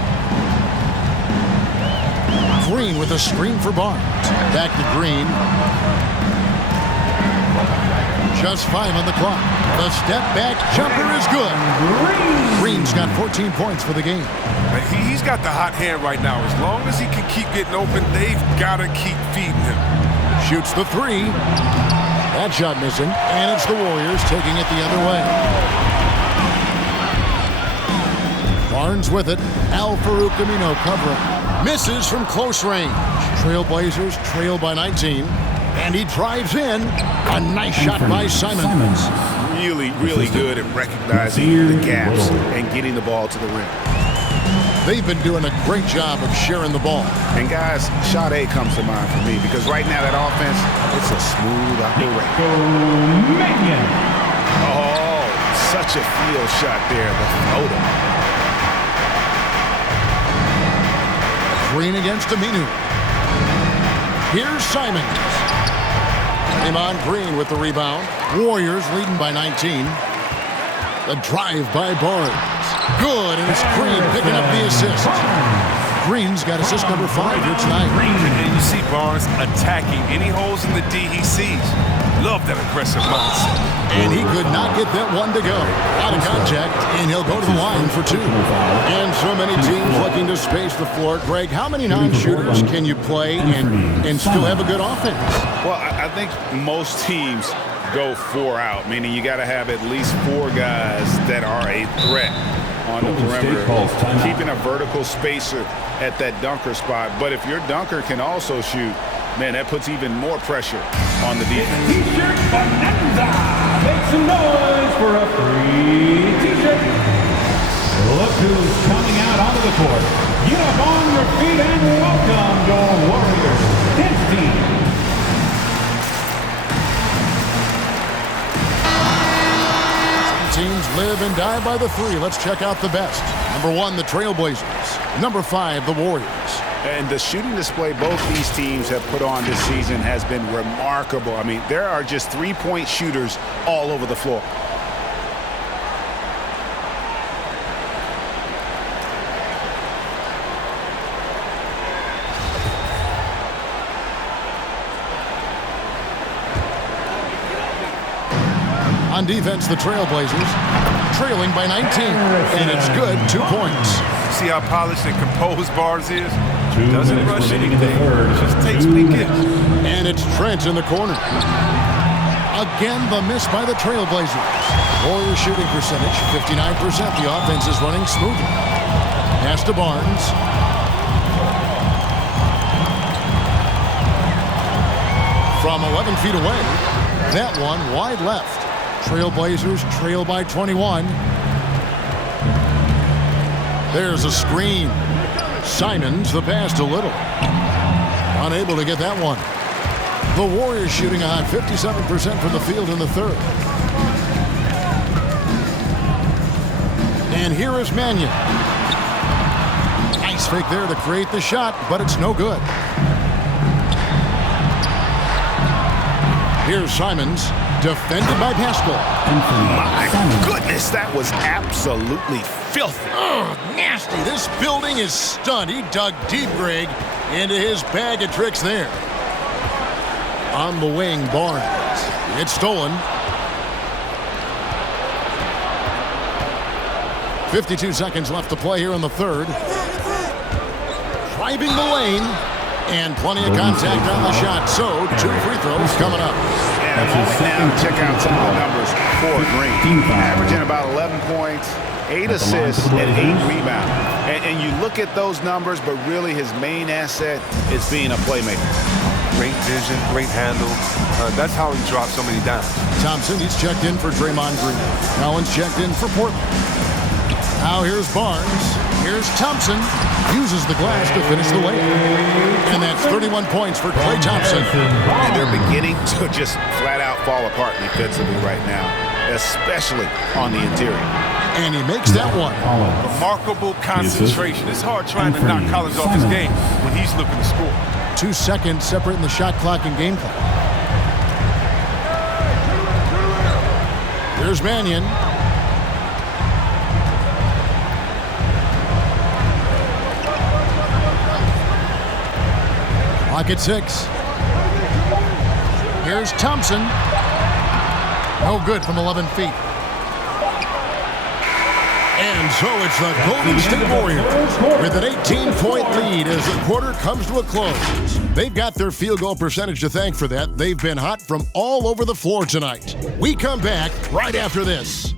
Green with a screen for Barnes. Back to Green. Just 5 on the clock. The step back jumper is good. Green's got 14 points for the game. He's got the hot hand right now. As long as he can keep getting open, they've got to keep feeding him. Shoots the 3. That shot missing. And it's the Warriors taking it the other way. Barnes with it. Al-Farouq Aminu covering. Misses from close range. Trailblazers trail by 19. And he drives in. A nice shot by Simons. Really good at recognizing the gaps and getting the ball to the rim. They've been doing a great job of sharing the ball. And guys, shot A comes to mind for me because right now that offense, it's a smooth operation. Oh, such a field shot there, the floater. Green against Aminu. Here's Simons. Iman Green with the rebound. Warriors leading by 19. The drive by Barnes. Good, and it's Green picking up the assist. Green's got assist number 5 here tonight. And you see Barnes attacking any holes in the D he sees. Love that aggressive mindset. And he could not get that one to go. Out of contact, and he'll go to the line for 2. And so many teams looking to space the floor. Greg, how many non-shooters can you play and still have a good offense? Well, I think most teams go 4 out, meaning you got to have at least 4 guys that are a threat on the perimeter. Keeping a vertical spacer at that dunker spot. But if your dunker can also shoot, man, that puts even more pressure on the defense. some noise for a free t-shirt. Look who's coming out onto the court. Get up on your feet and welcome your Warriors dance team. Teams live and die by the three. Let's check out the best. Number 1, the Trailblazers. Number 5, the Warriors. And the shooting display both these teams have put on this season has been remarkable. I mean, there are just three-point shooters all over the floor. On defense, the Trailblazers trailing by 19, and it's good, 2 points. See how polished and composed Barnes is? 2 Doesn't minutes rush remaining in the anything. third. Just takes what he gets. And it's Trent in the corner. Again, the miss by the Trailblazers. Warriors shooting percentage, 59%. The offense is running smoothly. Pass to Barnes. From 11 feet away, that one wide left. Trailblazers trail by 21. There's a screen. Simons, the pass to Little. Unable to get that one. The Warriors shooting a hot 57% from the field in the third. And here is Mannion. Nice fake there to create the shot, but it's no good. Here's Simons, defended by Pascal. My goodness, that was absolutely filthy. Oh, nasty. This building is stunned. He dug deep, Greg, into his bag of tricks there. On the wing, Barnes. It's stolen. 52 seconds left to play here in the third. Driving the lane. And plenty of contact on the shot. So, 2 free throws coming up. And a moment now, check out some of the numbers for Green. Averaging about 11 points, 8 assists, and 8 rebounds. And you look at those numbers, but really his main asset is being a playmaker. Great vision, great handle. That's how he dropped so many dimes. Thompson, he's checked in for Draymond Green. Collins checked in for Portland. Now here's Barnes. Here's Thompson. Uses the glass to finish the layup. And that's 31 points for Klay Thompson. And they're beginning to just flat out fall apart defensively right now, especially on the interior. And he makes that one. Remarkable concentration. It's hard trying to knock Collins off his game when he's looking to score. 2 seconds separating the shot clock and game clock. Here's Mannion. Clock at 6. Here's Thompson. No good from 11 feet. And so it's the Golden State Warriors with an 18-point lead as the quarter comes to a close. They've got their field goal percentage to thank for that. They've been hot from all over the floor tonight. We come back right after this.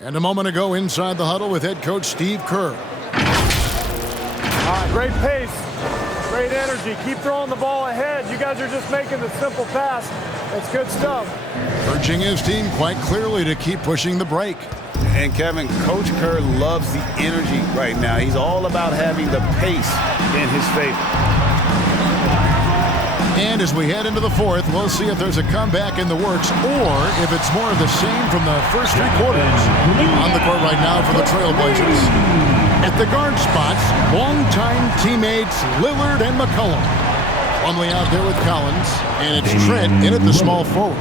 And a moment ago inside the huddle with head coach Steve Kerr. Great pace, great energy. Keep throwing the ball ahead. You guys are just making the simple pass. That's good stuff. Urging his team quite clearly to keep pushing the break. And Kevin, Coach Kerr loves the energy right now. He's all about having the pace in his favor. And as we head into the fourth, we'll see if there's a comeback in the works or if it's more of the same from the first 3 quarters. On the court right now for the Trailblazers. At the guard spots, longtime teammates Lillard and McCollum. Plumlee out there with Collins, and it's Trent in at the small forward.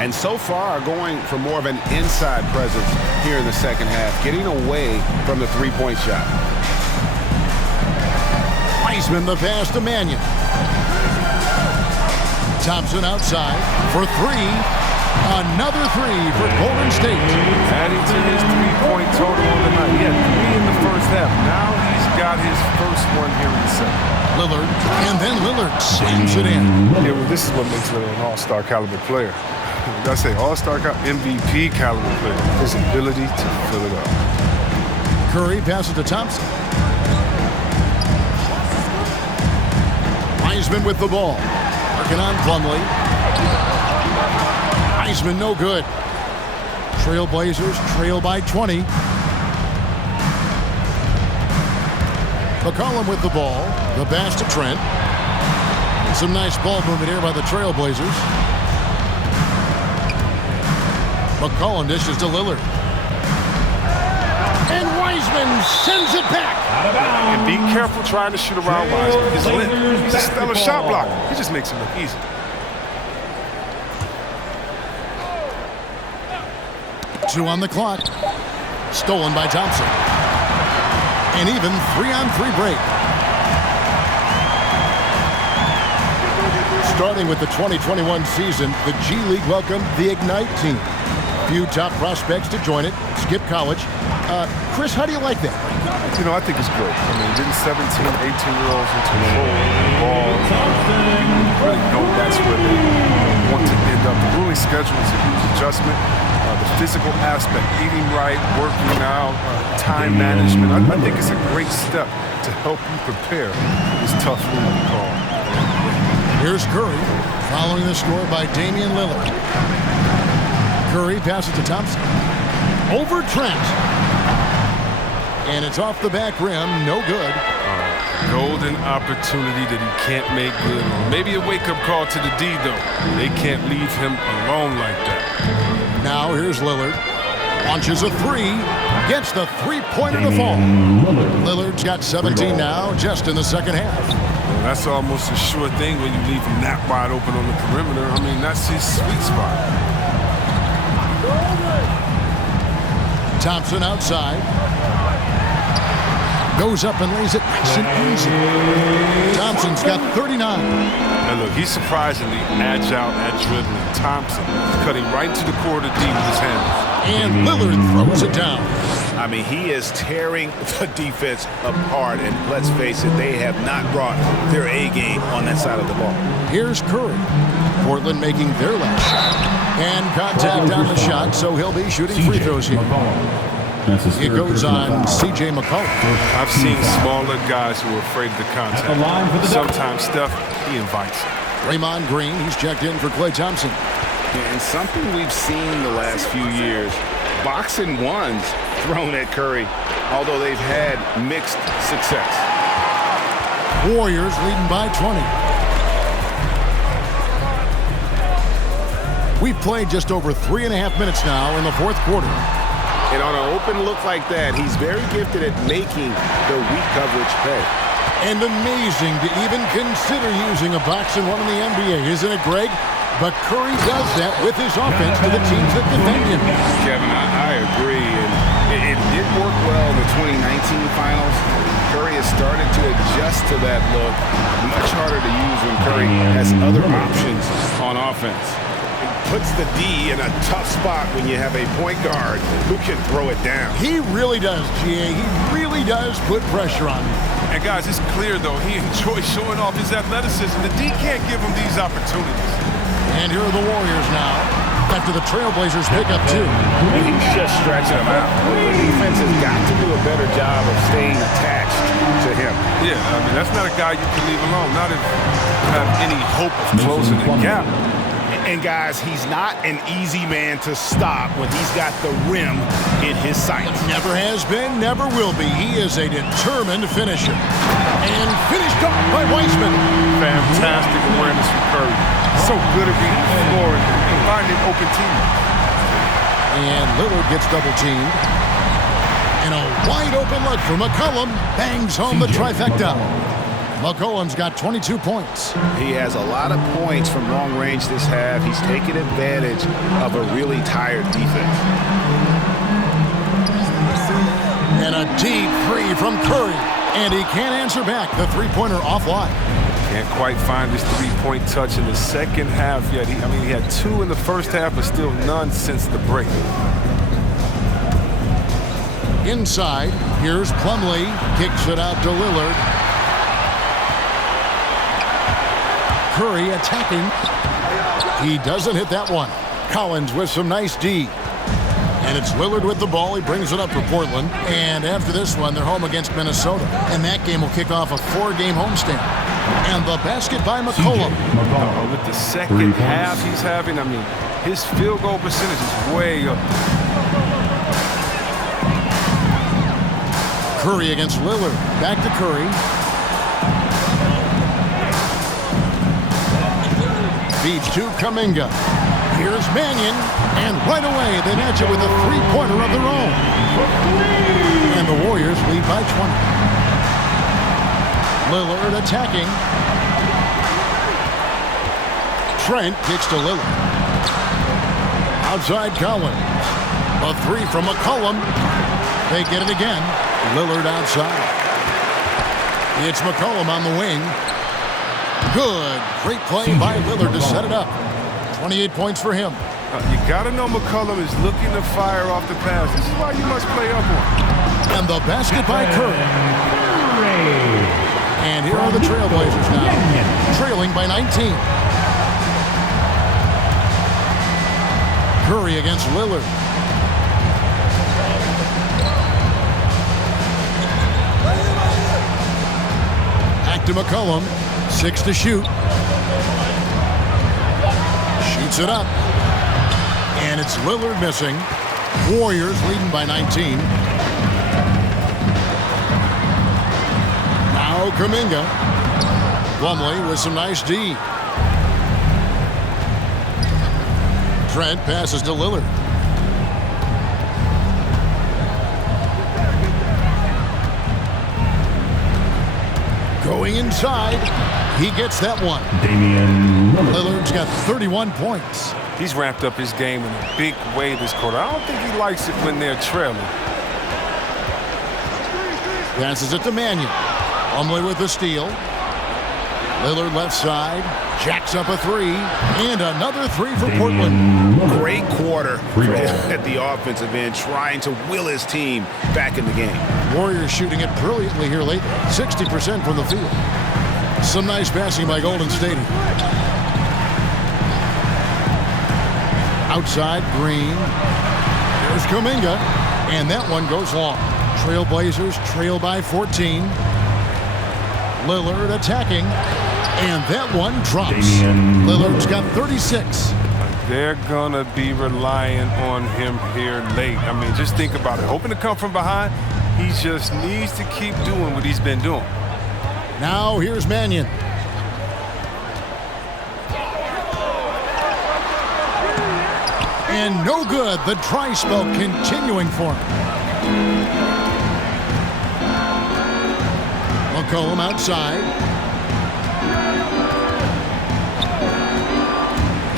And so far going for more of an inside presence here in the second half, getting away from the three-point shot. Wiseman the pass to Mannion. Thompson outside for 3. Another 3 for Golden State. Adding to his 3-point total on the night. He had 3 in the first half. Now he's got his first one here in the second. Lillard, and then Lillard slams it in. Yeah, well, this is what makes him an all-star caliber player. I say all-star MVP caliber player. His ability to fill it up. Curry passes to Thompson. Wiseman with the ball. Working on Plumlee. Wiseman no good. Trailblazers trail by 20. McCollum with the ball. The pass to Trent. Some nice ball movement here by the Trailblazers. McCollum dishes to Lillard. And Wiseman sends it back. And be careful trying to shoot around Wiseman. He's lit. He's a stellar shot blocker. He just makes it look easy. Two on the clock. Stolen by Thompson. An even 3-on-3 break. Starting with the 2021 season, the G League welcomed the Ignite team. Few top prospects to join it. Skip college. Chris, how do you like that? You know, I think it's great. I mean, getting 17, 18-year-olds into the ball, you really know that's where they want to end up. The ruling schedule is a huge adjustment. The physical aspect, eating right, working out, time management. I think it's a great step to help you prepare for this tough league call. Here's Curry, following the score by Damian Lillard. Curry passes to Thompson. Over Trent. And it's off the back rim, no good. Golden opportunity that he can't make good on. Maybe a wake-up call to the D, though. They can't leave him alone like that. Now here's Lillard. Launches a three. Gets the three-pointer to fall. Lillard's got 17 now, just in the second half. Well, that's almost a sure thing when you leave him that wide open on the perimeter. I mean, that's his sweet spot. Thompson outside. Goes up and lays it nice and easy. Thompson's got 39. And look, he's surprisingly agile at dribbling. Thompson cutting right into the core of the D with his hands. And Lillard throws it down. I mean, he is tearing the defense apart. And let's face it, they have not brought their A game on that side of the ball. Here's Curry. Portland making their last shot. And contact on the shot, so he'll be shooting free throws here. It goes on C.J. McCollum. I've seen smaller guys who are afraid of the contact. Sometimes Steph, he invites it. Draymond Green, he's checked in for Klay Thompson. And something we've seen the last few years, boxing ones thrown at Curry, although they've had mixed success. Warriors leading by 20. We've played just over 3.5 minutes now in the fourth quarter. And on an open look like that, he's very gifted at making the weak coverage pay. And amazing to even consider using a box and one in the NBA, isn't it, Greg? But Curry does that with his offense to the teams that defend him. Kevin, I agree. And it did work well in the 2019 finals. Curry has started to adjust to that look. Much harder to use when Curry has other options on offense. Puts the D in a tough spot when you have a point guard who can throw it down. He really does, GA. He really does put pressure on him. And guys, it's clear, though, he enjoys showing off his athleticism. The D can't give him these opportunities. And here are the Warriors now. After the Trailblazers pick up two. He's just stretching them out. The defense has got to do a better job of staying attached to him. Yeah, I mean, that's not a guy you can leave alone. Not if you have any hope of closing the gap. And guys, he's not an easy man to stop when he's got the rim in his sights. Never has been, never will be. He is a determined finisher. And finished off by Wiseman. Fantastic awareness from Curry. So good at reading the floor and finding open teammates. And Lillard gets double teamed. And a wide open look for McCollum. Bangs home the trifecta. McCollum's got 22 points. He has a lot of points from long range this half. He's taken advantage of a really tired defense. And a deep three from Curry. And he can't answer back. The three-pointer offline. Can't quite find his three-point touch in the second half yet. He had two in the first half, but still none since the break. Inside, here's Plumlee. Kicks it out to Lillard. Curry attacking. He doesn't hit that one. Collins with some nice D. And it's Lillard with the ball. He brings it up for Portland. And after this one, they're home against Minnesota. And that game will kick off a 4-game homestand. And the basket by McCollum. With the second half he's having, I mean, his field goal percentage is way up. Curry against Lillard. Back to Curry. Feeds to Kuminga. Here's Mannion. And right away, they match it with a three-pointer of their own. And the Warriors lead by 20. Lillard attacking. Trent kicks to Lillard. Outside Collins. A three from McCollum. They get it again. Lillard outside. It's McCollum on the wing. Good. Great play by Lillard to set it up. 28 points for him. You got to know McCollum is looking to fire off the pass. This is why you must play up on. And the basket by Curry. And here are the Trailblazers now, trailing by 19. Curry against Lillard. Back to McCollum. 6 to shoot. Shoots it up. And it's Lillard missing. Warriors leading by 19. Now Kuminga. Plumlee with some nice D. Trent passes to Lillard. Going inside. He gets that one. Damian Lillard's got 31 points. He's ramped up his game in a big way this quarter. I don't think he likes it when they're trailing. Passes it to Mannion. Plumlee with the steal. Lillard left side. Jacks up a three. And another three for Portland. Great quarter at the offensive end, trying to will his team back in the game. Warriors shooting it brilliantly here late. 60% from the field. Some nice passing by Golden State. Outside, Green. There's Kuminga. And that one goes long. Trailblazers trail by 14. Lillard attacking. And that one drops. Lillard's got 36. They're going to be relying on him here late. I mean, just think about it. Hoping to come from behind, he just needs to keep doing what he's been doing. Now here's Mannion. And no good. The dry spell continuing for him. McCollum outside.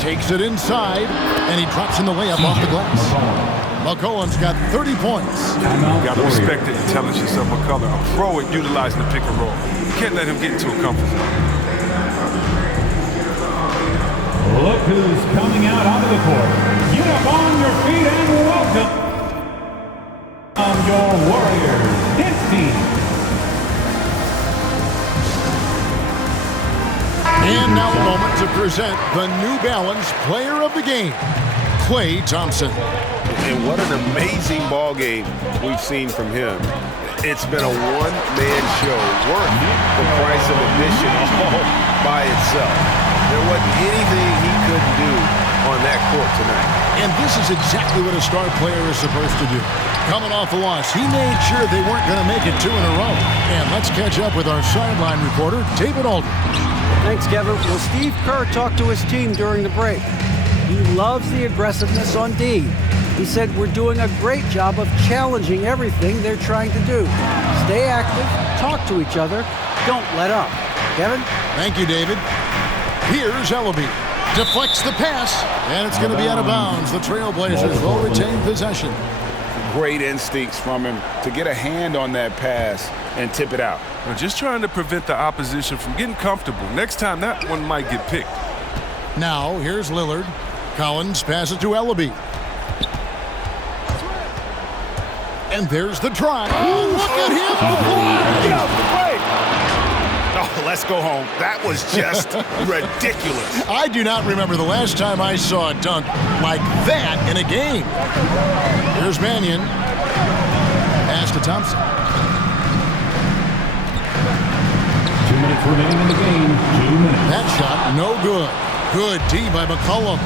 Takes it inside, and he drops in the layup off the glass. McCollum's got 30 points. You got to respect the intelligence of McCollum. A pro at utilizing the pick and roll. You can't let him get into a comfort zone. Look who's coming out onto the court. Get up on your feet and welcome your Warriors. This team. And now a moment to present the New Balance Player of the Game, Klay Thompson. And what an amazing ball game we've seen from him. It's been a one-man show worth the price of admission all by itself. There wasn't anything he couldn't do on that court tonight. And this is exactly what a star player is supposed to do. Coming off a loss, he made sure they weren't going to make it 2 in a row. And let's catch up with our sideline reporter, David Aldridge. Thanks, Kevin. Well, Steve Kerr talked to his team during the break. He loves the aggressiveness on D. He said, we're doing a great job of challenging everything they're trying to do. Stay active, talk to each other, don't let up. Kevin? Thank you, David. Here's Ellaby. Deflects the pass, and it's going to be out of bounds. The Trailblazers will retain possession. Great instincts from him to get a hand on that pass and tip it out. We're just trying to prevent the opposition from getting comfortable. Next time, that one might get picked. Now, here's Lillard. Collins passes to Ellaby. And there's the drive. Oh, look at him! Get out the way! Oh, let's go home. That was just ridiculous. I do not remember the last time I saw a dunk like that in a game. Here's Mannion. Pass to Thompson. 2 minutes remaining in the game. 2 minutes. That shot, no good. Good D by McCollum.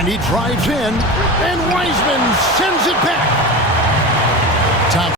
And he drives in, and Wiseman sends it back.